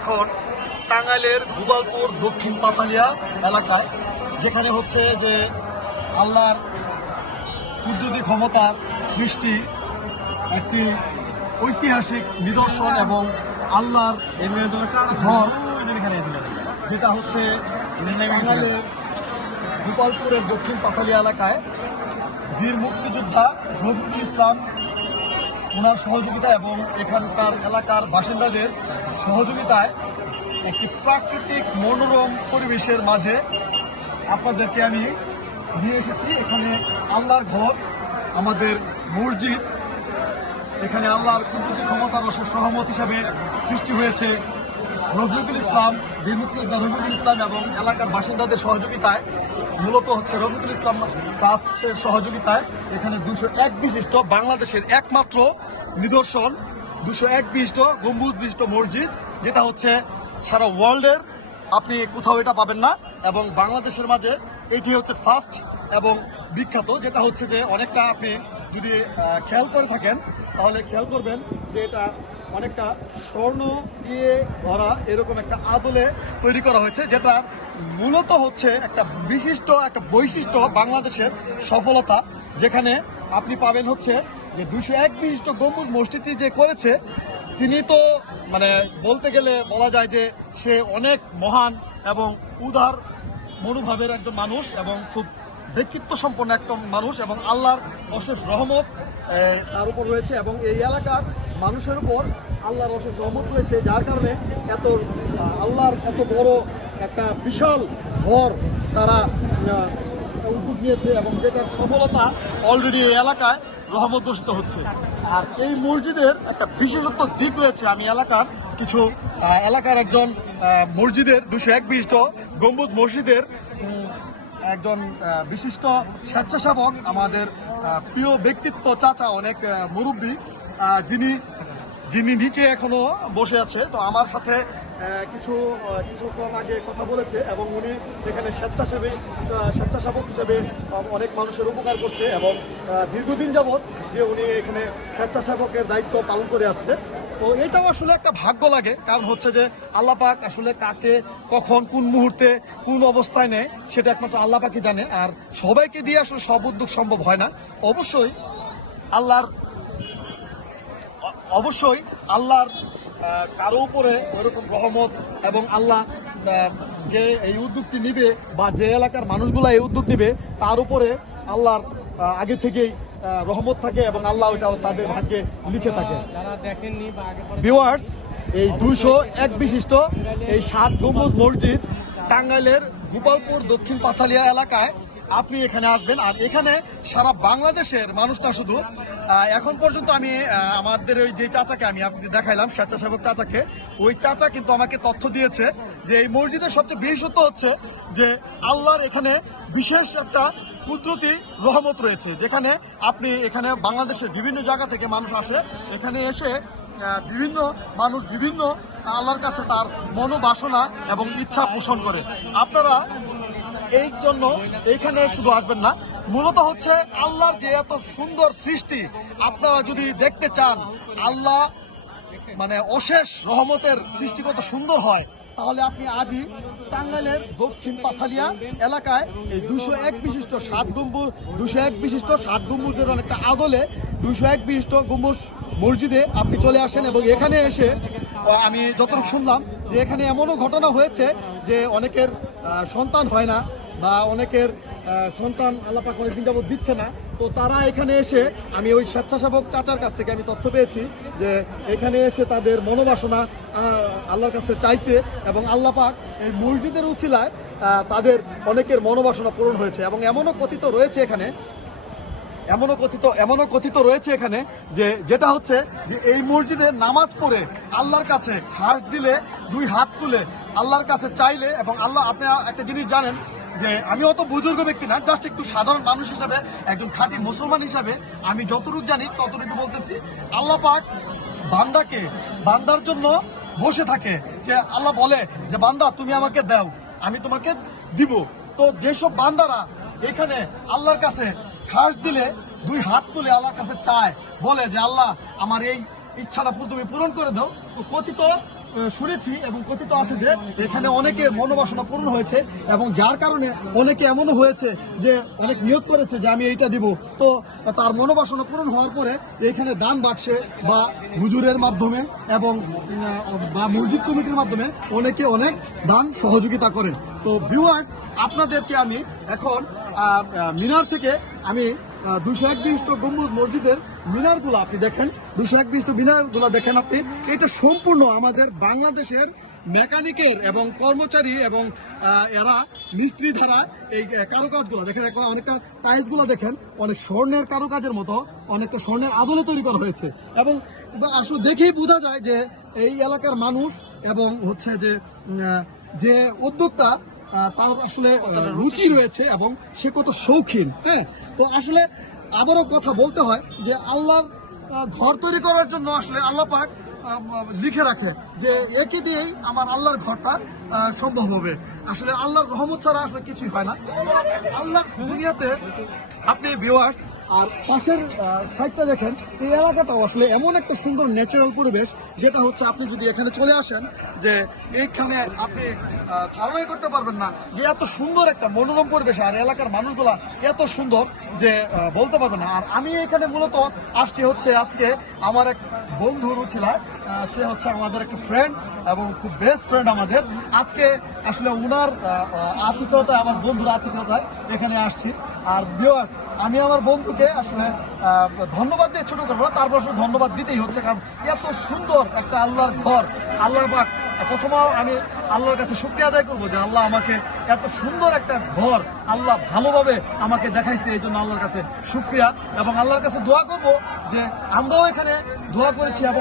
এখন টাঙ্গাইলের গোপালপুর দক্ষিণ পাতালিয়া এলাকায়, যেখানে হচ্ছে যে আল্লাহর কুদরতি ক্ষমতার সৃষ্টি একটি ঐতিহাসিক নিদর্শন এবং আল্লাহর ঘর, যেটা হচ্ছে টাঙ্গাইলের গোপালপুরের দক্ষিণ পাতালিয়া এলাকায় বীর মুক্তিযোদ্ধা রফিকুল ইসলাম ওনার সহযোগিতা এবং এখানকার এলাকার বাসিন্দাদের সহযোগিতায় একটি প্রাকৃতিক মনোরম পরিবেশের মাঝে আপনাদেরকে আমি নিয়ে এসেছি। এখানে আল্লাহর ঘর, আমাদের মসজিদ, এখানে আল্লাহর কুদরতি ক্ষমতার সহমত হিসাবে সৃষ্টি হয়েছে রফিকুল ইসলাম, বীর মুক্তিযোদ্ধা রফিকুল ইসলাম এবং এলাকার বাসিন্দাদের সহযোগিতায়। মূলত হচ্ছে রফিকুল ইসলাম ট্রাস্টের সহযোগিতায় এখানে 201 বিশিষ্ট বাংলাদেশের একমাত্র নিদর্শন 201 বিশিষ্ট গম্বুজ বিশিষ্ট মসজিদ, যেটা হচ্ছে সারা ওয়ার্ল্ডের আপনি কোথাও এটা পাবেন না এবং বাংলাদেশের মাঝে এটি হচ্ছে ফার্স্ট এবং বিখ্যাত। যেটা হচ্ছে যে অনেকটা আপনি যদি খেয়াল করে থাকেন তাহলে খেয়াল করবেন যে এটা অনেকটা স্বর্ণ দিয়ে ভরা এরকম একটা আদলে তৈরি করা হয়েছে, যেটা মূলত হচ্ছে একটা বিশিষ্ট একটা বৈশিষ্ট্য বাংলাদেশের সফলতা। যেখানে আপনি পাবেন হচ্ছে যে 201 বিশিষ্ট গম্বুজ মসজিদটি যে করেছে, তিনি তো মানে বলতে গেলে বলা যায় যে সে অনেক মহান এবং উদার মনোভাবের একজন মানুষ এবং খুব ব্যক্তিত্ব সম্পন্ন একটা মানুষ এবং আল্লাহর অশেষ রহমত তার উপর রয়েছে এবং এই এলাকার মানুষের উপর আল্লাহর অশেষ রহমত রয়েছে, যার কারণে এত আল্লাহর এত বড় একটা বিশাল ঘর তারা উদ্যোগ নিয়েছে এবং যেটার সফলতা অলরেডি এই এলাকায় রহমত ঘোষিত হচ্ছে। আর এই মসজিদের একটা বিশেষত্ব দিক রয়েছে। আমি এলাকার কিছু এলাকার একজন মসজিদের 201 বিশিষ্ট গম্বুজ মসজিদের একজন বিশিষ্ট স্বেচ্ছাসেবক, আমাদের প্রিয় ব্যক্তিত্ব চাচা, অনেক মুরব্বী, যিনি নিচে এখনো বসে আছে। তো আমার সাথে কিছুক্ষণ আগে কথা বলেছে এবং উনি এখানে স্বেচ্ছাসেবক হিসেবে অনেক মানুষের উপকার করছে এবং দীর্ঘদিন যাবৎ যে উনি এখানে স্বেচ্ছাসেবকের দায়িত্ব পালন করে আসছে। তো এটাও আসলে একটা ভাগ্য লাগে, কারণ হচ্ছে যে আল্লাহ পাক আসলে কাকে কখন কোন মুহূর্তে কোন অবস্থায় নেয় সেটা একমাত্র আল্লাহ পাকই জানে। আর সবাইকে দিয়ে আসলে সব উদ্যোগ সম্ভব হয় না। অবশ্যই আল্লাহর কারো উপরে ওরকম রহমত এবং আল্লাহ যে এই উদ্যোগটি নিবে বা যে এলাকার মানুষগুলা এই উদ্যোগ নিবে তার উপরে আল্লাহর আগে থেকেই রহমত থাকে এবং আল্লাহ ওইটা তাদের ভাগ্যে লিখে থাকে। ভিউয়ার্স, এই 201 বিশিষ্ট এই 7 গম্বুজ মসজিদ টাঙ্গাইলের গোপালপুর দক্ষিণ পাতালিয়া এলাকায় আপনি এখানে আসবেন। আর এখানে সারা বাংলাদেশের মানুষ না শুধু, এখন পর্যন্ত আমি আমাদের ওই যে চাচাকে আমি আপনি দেখাইলাম, স্বেচ্ছাসেবক চাচাকে, ওই চাচা কিন্তু আমাকে তথ্য দিয়েছে যে এই মসজিদের সবচেয়ে বিশেষত্ব হচ্ছে যে আল্লাহর এখানে বিশেষ একটা কুদরতি রহমত রয়েছে, যেখানে আপনি এখানে বাংলাদেশের বিভিন্ন জায়গা থেকে মানুষ আসে, এখানে এসে বিভিন্ন মানুষ বিভিন্ন আল্লাহর কাছে তার মনোবাসনা এবং ইচ্ছা পোষণ করে। আপনারা এই জন্য এইখানে শুধু আসবেন না, মূলত হচ্ছে আল্লাহর যে এত সুন্দর সৃষ্টি আপনারা যদি দেখতে চান, আল্লাহ মানে অশেষ রহমতের সৃষ্টি কত সুন্দর হয়, তাহলে আপনি আজই টাঙ্গাইলের দক্ষিণ পাথালিয়া এলাকায় এই 201 বিশিষ্ট 7 গম্বুজের অনেকটা আদলে 201 বিশিষ্ট গম্বুজ মসজিদে আপনি চলে আসেন। এবং এখানে এসে আমি যতটুকু শুনলাম যে এখানে এমনও ঘটনা হয়েছে যে অনেকের সন্তান হয় না বা অনেকের সন্তান আল্লাহ পাক অনেকদিন যাবত দিচ্ছে না, তো তারা এখানে এসে, আমি ওই স্বেচ্ছাসেবক চাচার কাছ থেকে আমি তথ্য পেয়েছি যে এখানে এসে তাদের মনোবাসনা আল্লাহর কাছে চাইছে এবং আল্লাহ পাক এই মসজিদের উছিলায় তাদের অনেকের মনোবাসনা পূরণ হয়েছে। এবং এমনও কথিত রয়েছে এখানে যে যেটা হচ্ছে যে এই মসজিদে নামাজ পড়ে আল্লাহর কাছে হাস দিলে 2 হাত তুলে আল্লাহর কাছে চাইলে, এবং আল্লাহ, আপনি একটা জিনিস জানেন যে আমি অত বুজুর্গ ব্যক্তি না, জাস্ট একটু সাধারণ মানুষ হিসাবে, একজন খাঁটি মুসলমান হিসাবে আমি যতটুকু জানি ততটুকু বলতেছি। আল্লাহ পাক বান্দার জন্য বসে থাকে, যে আল্লাহ বলে যে বান্দা তুমি আমাকে দাও, আমি তোমাকে দিব। তো যেসব বান্দারা এখানে আল্লাহর কাছে হাস দিলে 2 হাত তুলে আল্লাহর কাছে চায়, বলে যে আল্লাহ আমার এই ইচ্ছাটা তুমি পূরণ করে দাও, তো কথিত শুনেছি এবং কথিত আছে যে এখানে অনেকের মনোবাসনা পূর্ণ হয়েছে এবং যার কারণে অনেকে এমনও হয়েছে যে অনেক নিয়োগ করেছে যে আমি এইটা দিব, তো তার মনোবাসনা পূরণ হওয়ার পরে এখানে দান বাক্সে বা হুজুরের মাধ্যমে এবং বা মসজিদ কমিটির মাধ্যমে অনেকে অনেক দান সহযোগিতা করে। তো ভিউয়ার্স, আপনাদেরকে আমি এখন মিনার থেকে আমি 231 গম্বুজ মসজিদের মিনারগুলো আপনি দেখেন, 231 মিনারগুলো দেখেন আপনি। এটা সম্পূর্ণ আমাদের বাংলাদেশের মেকানিকের এবং কর্মচারী এবং এরা মিস্ত্রি দ্বারা এই কারুকাজগুলো দেখেন, এখন অনেকটা টাইলসগুলো দেখেন অনেক স্বর্ণের কারুকাজের মতো, অনেকটা স্বর্ণের আদলে তৈরি করা হয়েছে এবং আসলে দেখেই বোঝা যায় যে এই এলাকার মানুষ এবং হচ্ছে যে উদ্যোক্তা তার আসলে রুচি রয়েছে এবং সে কত শৌখিন। হ্যাঁ, তো আসলে আবারও কথা বলতে হয় যে আল্লাহর ঘর তৈরি করার জন্য আসলে আল্লাহ পাক লিখে রাখে যে একই দিয়েই আমার আল্লাহর ঘরটা সম্ভব হবে। আসলে আল্লাহর রহমত ছাড়া আসলে কিছুই হয় না। আল্লাহ দুনিয়াতে আপনি ভিউয়ার্স আর পাশের সাইডটা দেখেন, এই এলাকাটাও আসলে এমন একটা সুন্দর ন্যাচারাল পরিবেশ, যেটা হচ্ছে আপনি যদি এখানে চলে আসেন যে এইখানে আপনি ধারণাই করতে পারবেন না যে এত সুন্দর একটা মনোরম পরিবেশ, আর এলাকার মানুষগুলা এত সুন্দর যে বলতে পারবেন না। আর আমি এখানে মূলত আসছি হচ্ছে আজকে আমার এক বন্ধু রুচিলা, সে হচ্ছে আমাদের একটা ফ্রেন্ড এবং খুব বেস্ট ফ্রেন্ড আমাদের। আজকে আসলে উনার আতিথ্যতায়, আমার বন্ধুর আতিথ্যতায় এখানে আসছি। আর ভিউয়ার্স, আমি আমার বন্ধুকে আসলে ধন্যবাদ দিয়ে ছোট করবো না, তারপর আসলে ধন্যবাদ দিতেই হচ্ছে, কারণ এত সুন্দর একটা আল্লাহর ঘর আল্লাহ পাক, প্রথমেও আমি আল্লাহর কাছে শুকরিয়া আদায় করবো যে আল্লাহ আমাকে এত সুন্দর একটা ঘর আল্লাহ ভালোভাবে আমাকে দেখাইছে, এই জন্য আল্লাহর কাছে শুকরিয়া। এবং আল্লাহর কাছে দোয়া করবো যে আমরাও এখানে দোয়া করেছি এবং